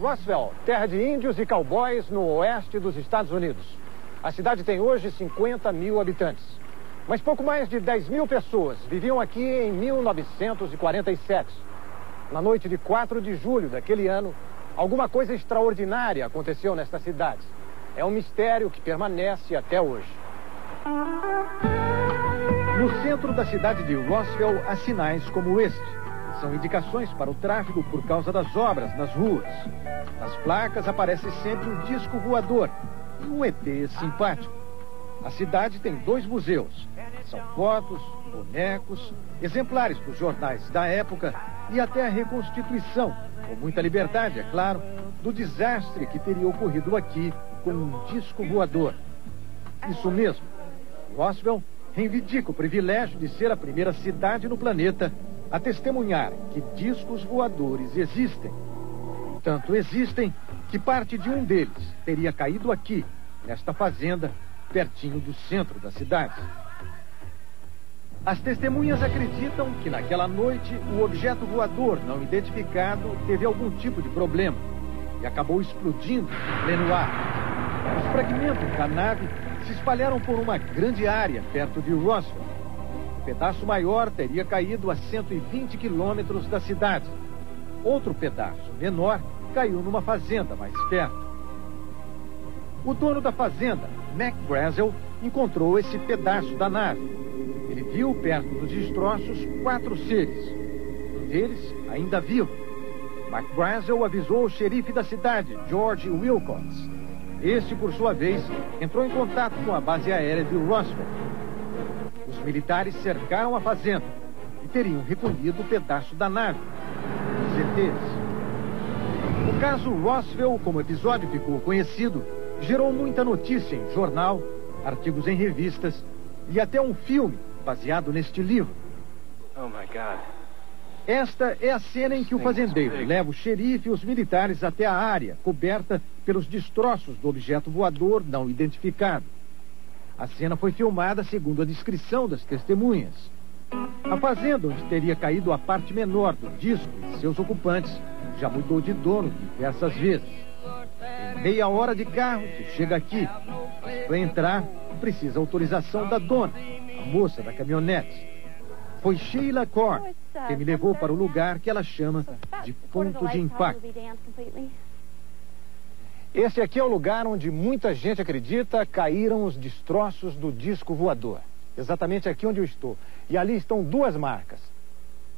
Roswell, terra de índios e cowboys no oeste dos Estados Unidos. A cidade tem hoje 50 mil habitantes. Mas pouco mais de 10 mil pessoas viviam aqui em 1947. Na noite de 4 de julho daquele ano, alguma coisa extraordinária aconteceu nesta cidade. É um mistério que permanece até hoje. No centro da cidade de Roswell, há sinais como este. São indicações para o tráfego por causa das obras nas ruas. Nas placas aparece sempre um disco voador e um ET simpático. A cidade tem 2 museus. São fotos, bonecos, exemplares dos jornais da época e até a reconstituição, com muita liberdade, é claro, do desastre que teria ocorrido aqui com um disco voador. Isso mesmo. Roswell reivindica o privilégio de ser a primeira cidade no planeta a testemunhar que discos voadores existem. Tanto existem que parte de um deles teria caído aqui, nesta fazenda, pertinho do centro da cidade. As testemunhas acreditam que naquela noite o objeto voador não identificado teve algum tipo de problema e acabou explodindo em pleno ar. Os fragmentos da nave se espalharam por uma grande área perto de Roswell. Um pedaço maior teria caído a 120 quilômetros da cidade. Outro pedaço menor caiu numa fazenda mais perto. O dono da fazenda, Mac Brazel, encontrou esse pedaço da nave. Ele viu perto dos destroços 4 seres. Um deles ainda vivo. Mac Brazel avisou o xerife da cidade, George Wilcox. Este, por sua vez, entrou em contato com a base aérea de Roswell. Os militares cercaram a fazenda e teriam recolhido o pedaço da nave, os ETs. O caso Roswell, como episódio ficou conhecido, gerou muita notícia em jornal, artigos em revistas e até um filme baseado neste livro. Oh my God. Esta é a cena em que o fazendeiro leva o xerife e os militares até a área coberta pelos destroços do objeto voador não identificado. A cena foi filmada segundo a descrição das testemunhas. A fazenda onde teria caído a parte menor do disco e seus ocupantes já mudou de dono diversas vezes. Em meia hora de carro se chega aqui. Para entrar, precisa autorização da dona, a moça da caminhonete. Foi Sheila Korn quem me levou para o lugar que ela chama de ponto de impacto. Esse aqui é o lugar onde muita gente acredita caíram os destroços do disco voador. Exatamente aqui onde eu estou. E ali estão 2 marcas.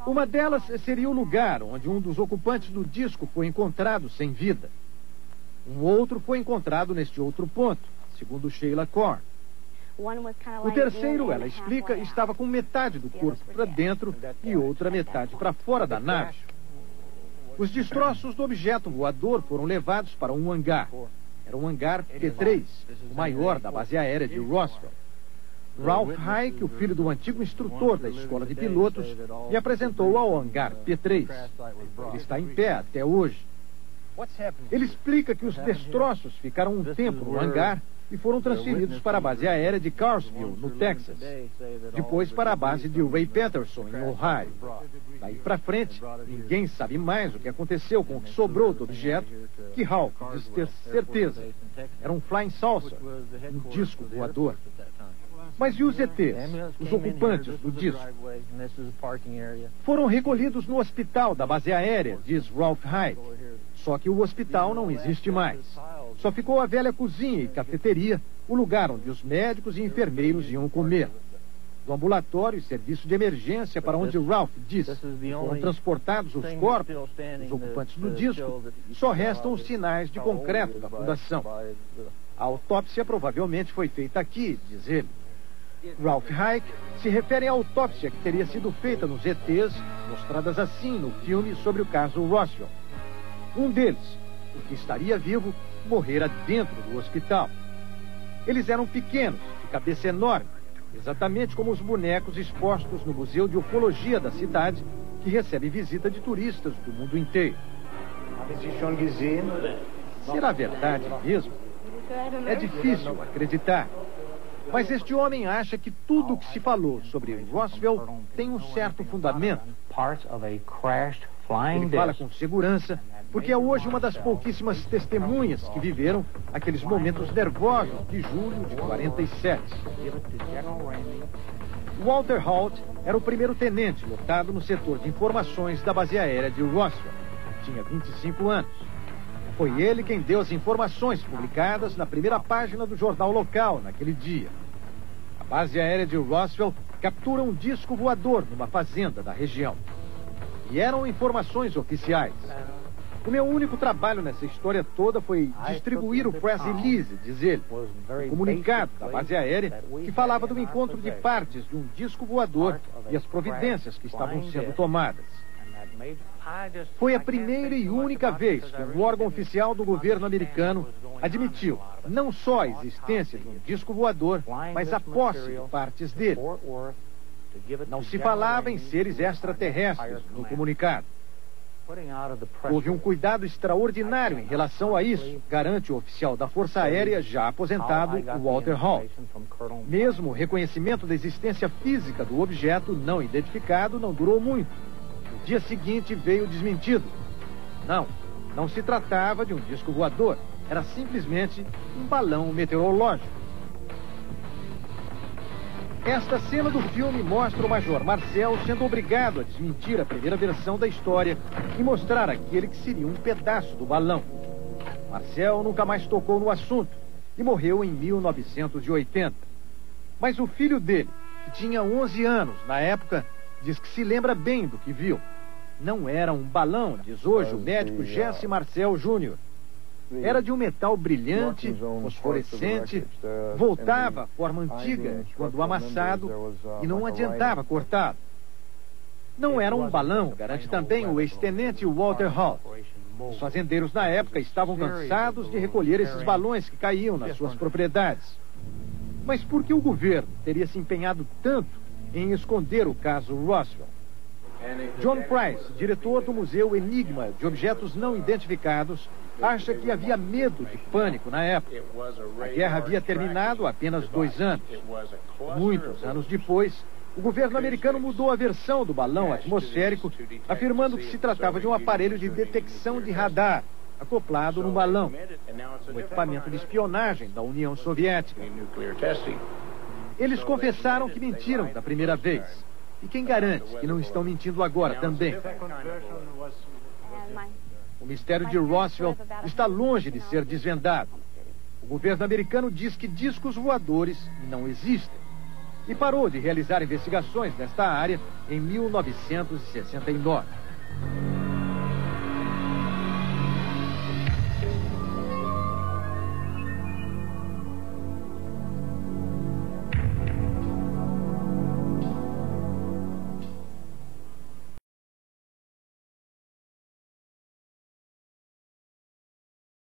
Uma delas seria o lugar onde um dos ocupantes do disco foi encontrado sem vida. Um outro foi encontrado neste outro ponto, segundo Sheila Korn. O terceiro, ela explica, estava com metade do corpo para dentro e outra metade para fora da nave. Os destroços do objeto voador foram levados para um hangar. Era um hangar P3, o maior da base aérea de Roswell. Ralph Hike, o filho do antigo instrutor da escola de pilotos, me apresentou ao hangar P3. Ele está em pé até hoje. Ele explica que os destroços ficaram um tempo no hangar e foram transferidos para a base aérea de Carsville, no Texas. Depois para a base de Ray Patterson, em Ohio. Daí para frente, ninguém sabe mais o que aconteceu com o que sobrou do objeto, que Ralph diz ter certeza. Era um flying saucer, um disco voador. Mas e os ETs, os ocupantes do disco? Foram recolhidos no hospital da base aérea, diz Ralph Hike. Só que o hospital não existe mais. Só ficou a velha cozinha e cafeteria, o lugar onde os médicos e enfermeiros iam comer. Do ambulatório e serviço de emergência para onde Ralph diz foram transportados os corpos dos ocupantes do disco, só restam os sinais de concreto da fundação. A autópsia provavelmente foi feita aqui, diz ele. Ralph Hike se refere à autópsia que teria sido feita nos ETs, mostradas assim no filme sobre o caso Roswell. Um deles, o que estaria vivo, morrera dentro do hospital. Eles eram pequenos, de cabeça enorme, exatamente como os bonecos expostos no Museu de Ufologia da cidade, que recebe visita de turistas do mundo inteiro. Será verdade mesmo? É difícil acreditar. Mas este homem acha que tudo o que se falou sobre Roswell tem um certo fundamento. Ele fala com segurança porque é hoje uma das pouquíssimas testemunhas que viveram aqueles momentos nervosos de julho de 47. Walter Holt era o primeiro tenente lotado no setor de informações da base aérea de Roswell. Tinha 25 anos. Foi ele quem deu as informações publicadas na primeira página do jornal local naquele dia. A base aérea de Roswell captura um disco voador numa fazenda da região. E eram informações oficiais. O meu único trabalho nessa história toda foi distribuir o press release, diz ele, o comunicado da base aérea que falava do encontro de partes de um disco voador e as providências que estavam sendo tomadas. Foi a primeira e única vez que um órgão oficial do governo americano admitiu não só a existência de um disco voador, mas a posse de partes dele. Não se falava em seres extraterrestres no comunicado. Houve um cuidado extraordinário em relação a isso, garante o oficial da Força Aérea já aposentado, Walter Holt. Mesmo o reconhecimento da existência física do objeto não identificado não durou muito. No dia seguinte veio desmentido. Não se tratava de um disco voador, era simplesmente um balão meteorológico. Esta cena do filme mostra o Major Marcel sendo obrigado a desmentir a primeira versão da história e mostrar aquele que seria um pedaço do balão. Marcel nunca mais tocou no assunto e morreu em 1980. Mas o filho dele, que tinha 11 anos na época, diz que se lembra bem do que viu. Não era um balão, diz hoje o médico Jesse Marcel Jr. Era de um metal brilhante, fosforescente, voltava à forma antiga quando amassado e não adiantava cortá-lo. Não era um balão, garante também o ex-tenente Walter Holt. Os fazendeiros na época estavam cansados de recolher esses balões que caíam nas suas propriedades. Mas por que o governo teria se empenhado tanto em esconder o caso Roswell? John Price, diretor do Museu Enigma de Objetos Não Identificados, acha que havia medo de pânico na época. A guerra havia terminado há apenas 2 anos. Muitos anos depois, o governo americano mudou a versão do balão atmosférico, afirmando que se tratava de um aparelho de detecção de radar, acoplado no balão, um equipamento de espionagem da União Soviética. Eles confessaram que mentiram da primeira vez. E quem garante que não estão mentindo agora também? O mistério de Roswell está longe de ser desvendado. O governo americano diz que discos voadores não existem e parou de realizar investigações nesta área em 1969.